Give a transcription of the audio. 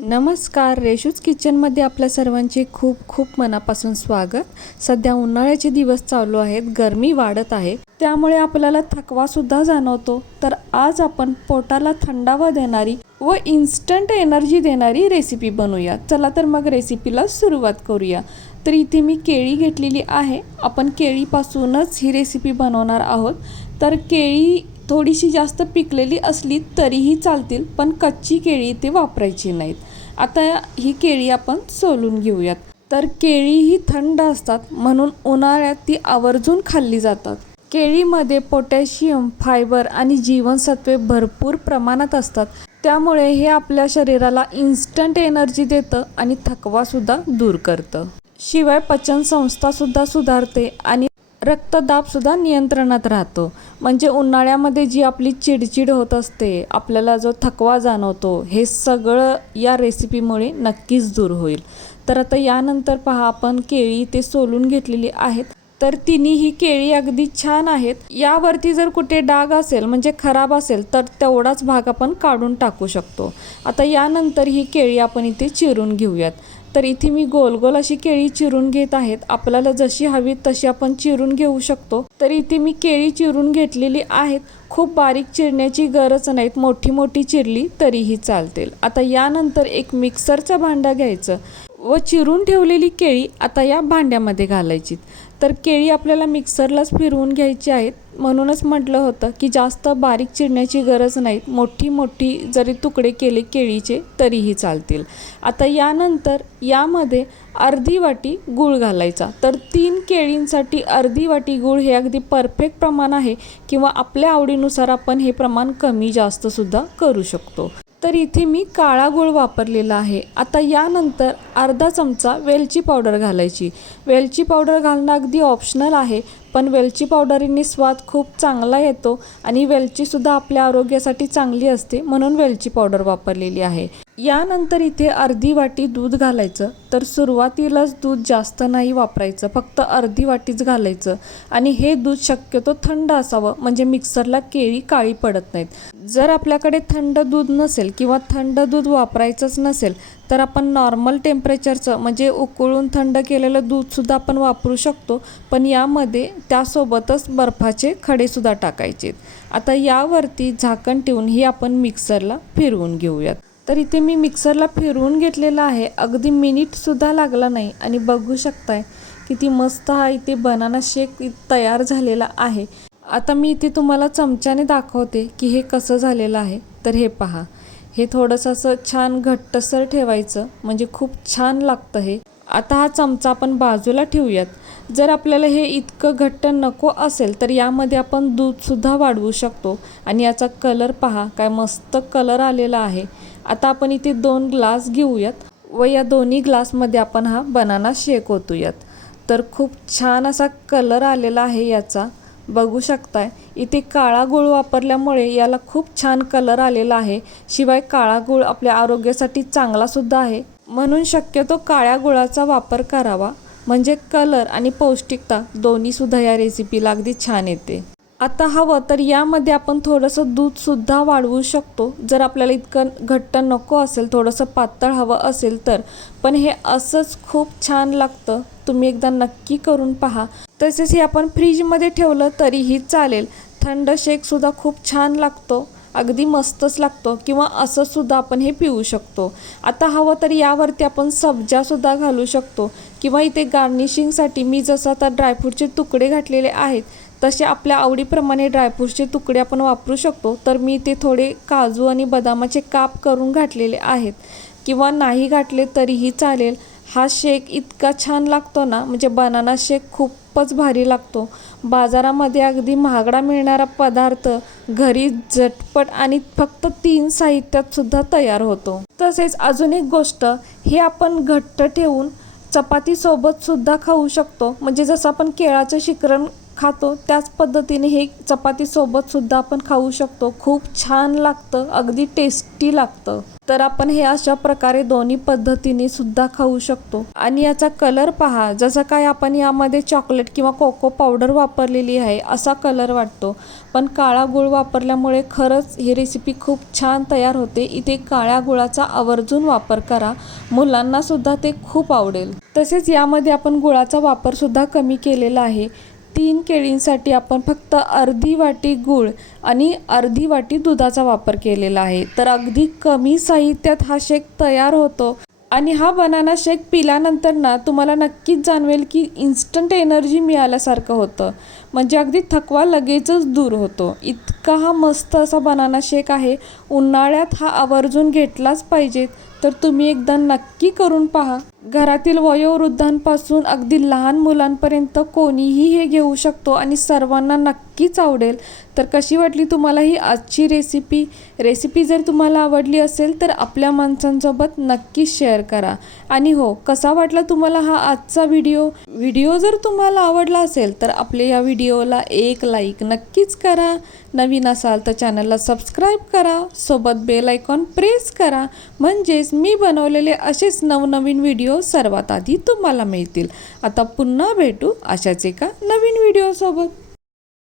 नमस्कार, रेशूज किचनमध्ये आपल्या सर्वांचे खूप खूप मनापासून स्वागत। सध्या उन्हाळ्याचे दिवस चालू आहेत, गरमी वाढत आहे, त्यामुळे आपल्याला थकवासुद्धा जाणवतो। तर आज आपण पोटाला थंडावा देणारी व इन्स्टंट एनर्जी देणारी रेसिपी बनवूया। चला तर मग रेसिपीला सुरुवात करूया। तर इथे मी केळी घेतलेली आहे। आपण केळीपासूनच ही रेसिपी बनवणार आहोत। तर केळी थोडीशी जास्त पिकलेली असली तरीही चालतील, पण कच्ची केळी इथे वापरायची नाहीत। आता ही केळी आपण सोलून घेऊयात। तर केळी ही थंड असतात, म्हणून उन्हाळ्यात ती आवर्जून खाल्ली जातात। केळीमध्ये पोटॅशियम, फायबर आणि जीवनसत्वे भरपूर प्रमाणात असतात, त्यामुळे हे आपल्या शरीराला इन्स्टंट एनर्जी देतं आणि थकवासुद्धा दूर करतं। शिवाय पचनसंस्थासुद्धा सुधारते आणि रक्तदाबसुद्धा नियंत्रणात राहतो। म्हणजे उन्हाळ्यामध्ये जी आपली चिडचिड होत असते, आपल्याला जो थकवा जाणवतो, हे सगळं या रेसिपीमुळे नक्कीच दूर होईल। तर आता यानंतर पहा, आपण केळी ते सोलून घेतलेली आहेत। तर तिन्ही केळी अगदी छान आहेत। यावरती जर कुठे डाग असेल, म्हणजे खराब असेल, तर तेवढाच भाग आपण काढून टाकू शकतो। आता यानंतर ही केळी आपण इथे चिरून घेऊयात। तर इथे मी गोल गोल अशी केळी चिरून घेत आहेत। आपल्याला जशी हवी तशी आपण चिरून घेऊ शकतो। तर इथे मी केळी चिरून घेतलेली आहेत। खूप बारीक चिरण्याची गरज नाहीत, मोठी मोठी चिरली तरीही चालतील। आता यानंतर एक मिक्सरचा भांडा घ्यायचं व चिरून ठेवलेली केळी आता या भांड्यामध्ये घालायची। तर केळी आपल्याला मिक्सरलाच फिरवून घ्यायची आहेत, म्हणूनच म्हटलं होतं की जास्त बारीक चिरण्याची गरज नाही, मोठी मोठी जरी तुकडे केले केळीचे तरीही चालतील। आता यानंतर यामध्ये अर्धी वाटी गूळ घालायचा। तर 3 केळींसाठी अर्धी वाटी गूळ हे अगदी परफेक्ट प्रमाण आहे, किंवा आपल्या आवडीनुसार आपण हे प्रमाण कमी जास्त सुद्धा करू शकतो। तर इथे मी काळा गूळ वापरलेला आहे। आता यानंतर अर्धा चमचा वेलची पावडर घालायची। वेलची पावडर घालणं अगदी ऑप्शनल आहे, पण वेलची पावडरीने स्वाद खूप चांगला येतो आणि वेलचीसुद्धा आपल्या आरोग्यासाठी चांगली असते, म्हणून वेलची पावडर वापरलेली आहे। यानंतर इथे अर्धी वाटी दूध घालायचं। तर सुरुवातीलाच दूध जास्त नाही वापरायचं, फक्त अर्धी वाटीच घालायचं आणि हे दूध शक्यतो थंड असावं, म्हणजे मिक्सरला केळी काळी पडत नाहीत। जर आपल्याकडे थंड दूध नसेल किंवा थंड दूध वापरायचंच नसेल, तर आपण नॉर्मल टेम्परेचरचं म्हणजे उकळून थंड केलेलं दूधसुद्धा आपण वापरू शकतो, पण यामध्ये त्यासोबतच बर्फाचे खडेसुद्धा टाकायचे। आता यावरती झाकण ठेवून ही आपण मिक्सरला फिरवून घेऊयात। तर इथे मी मिक्सरला फिरवून घेतलेला आहे, अगदी मिनिटसुद्धा लागला नाही आणि बघू शकताय किती मस्त हा इथे बनाना शेक तयार झालेला आहे। आता मी इथे तुम्हाला चमच्याने दाखवते की हे कसं झालेलं आहे। तर हे पहा, हे थोडंसं असं छान घट्टसर ठेवायचं, म्हणजे खूप छान लागतं हे। आता हा चमचा आपण बाजूला ठेवूयात। जर आपल्याला हे इतकं घट्ट नको असेल, तर यामध्ये आपण दूधसुद्धा वाढवू शकतो आणि याचा कलर पहा, काय मस्त कलर आलेला आहे। आता आपण इथे 2 ग्लास घेऊयात व या दोन्ही ग्लासमध्ये आपण हा बनाना शेक ओतूयात। तर खूप छान असा कलर आलेला आहे याचा, बघू शकताय। इथे काळा गूळ वापरल्यामुळे याला खूप छान कलर आलेला आहे। शिवाय काळा गूळ आपल्या आरोग्यासाठी चांगला सुद्धा आहे, म्हणून शक्यतो काळ्या गुळाचा वापर करावा, म्हणजे कलर आणि पौष्टिकता दोन्हीसुद्धा या रेसिपीला अगदी छान येते। आता हवं तर यामध्ये आपण थोडंसं दूधसुद्धा वाढवू शकतो, जर आपल्याला इतकं घट्ट नको असेल, थोडंसं पातळ हवं असेल तर। पण हे असंच खूप छान लागतं, तुम्ही एकदा नक्की करून पहा। तसेच हे आपण फ्रीजमध्ये ठेवलं तरीही चालेल। थंड शेकसुद्धा खूप छान लागतो, अगदी मस्तच लागतो, किंवा असं सुद्धा आपण हे पिऊ शकतो। आता हवं तर यावरती आपण सब्जासुद्धा घालू शकतो, किंवा इथे गार्निशिंगसाठी मी जसं आता ड्रायफ्रूटचे तुकडे घातलेले आहेत, तसे आपल्या आवडीप्रमाणे ड्रायफ्रूटचे तुकडे आपण वापरू शकतो। तर मी इथे थोडे काजू आणि बदामाचे काप करून घातलेले आहेत, किंवा नाही घातले तरीही चालेल। हा शेक इतका छान लागतो ना, म्हणजे बनाना शेक खूपच भारी लागतो। बाजारामध्ये अगदी महागडा मिळणारा पदार्थ घरी झटपट आणि फक्त 3 साहित्यात सुद्धा तयार होतो। तसेच अजून एक गोष्ट, हे आपण घट्ट ठेवून चपातीसोबत सुद्धा खाऊ शकतो, म्हणजे जसं आपण केळाचं शिकरण खातो त्याच पद्धतीने हे चपातीसोबत सुद्धा आपण खाऊ शकतो. खूप छान लागतं, अगदी टेस्टी लागतं. तर आपण हे अशा प्रकारे दोन्ही पद्धतीने सुद्धा खाऊ शकतो. आणि याचा कलर पहा, जसं काय आपण यामध्ये चॉकलेट किंवा कोको पावडर वापरलेली आहे असा कलर वाटतो, पण काळा गूळ वापरल्यामुळे खरंच ही रेसिपी खूप छान तयार होते. इथे काळ्या गुळाचा आवर्जून वापर करा, मुलांना सुद्धा ते खूप आवडेल. तसेच यामध्ये आपण गुळाचा वापर सुद्धा कमी केलेला आहे. 3 केळींसाठी आपण फक्त अर्धी वाटी गूळ आणि अर्धी वाटी दुधाचा वापर केलेला आहे. तर अगदी कमी साहित्यात हा शेक तयार होतो. आणि हा बनाना शेक पिल्यानंतर ना तुम्हाला नक्कीच जाणवेल की इन्स्टंट एनर्जी मिळाल्यासारखं होतं. म्हणजे अगदी थकवा लगेचच दूर होतो. इतका हा मस्त असा बनाना शेक आहे. उन्हाळ्यात हा आवर्जून घेतलाच पाहिजे. तर तुम्ही एकदा नक्की करून पहा. घरातील वयोवृद्धांपासून अगदी लहान मुलांपर्यंत कोणीही हे घेऊ शकतो आणि सर्वांना नक्कीच आवडेल. तर कशी वाटली तुम्हाला ही आजची रेसिपी जर तुम्हाला आवडली असेल तर आपल्या माणसांसोबत नक्की शेअर करा. आणि हो, कसा वाटला तुम्हाला हा आजचा व्हिडिओ जर तुम्हाला आवडला असेल तर आपल्या या व्हिडिओला एक लाईक नक्कीच करा. नवीन असाल तर चॅनलला सबस्क्राईब करा, सोबत बेल आयकॉन प्रेस करा, म्हणजेच मी बनवलेले असेच नवनवीन व्हिडिओ सर्वात आधी तुम्हाला मिळतील. आता पुन्हा भेटू अशाच एका नवीन व्हिडिओसोबत.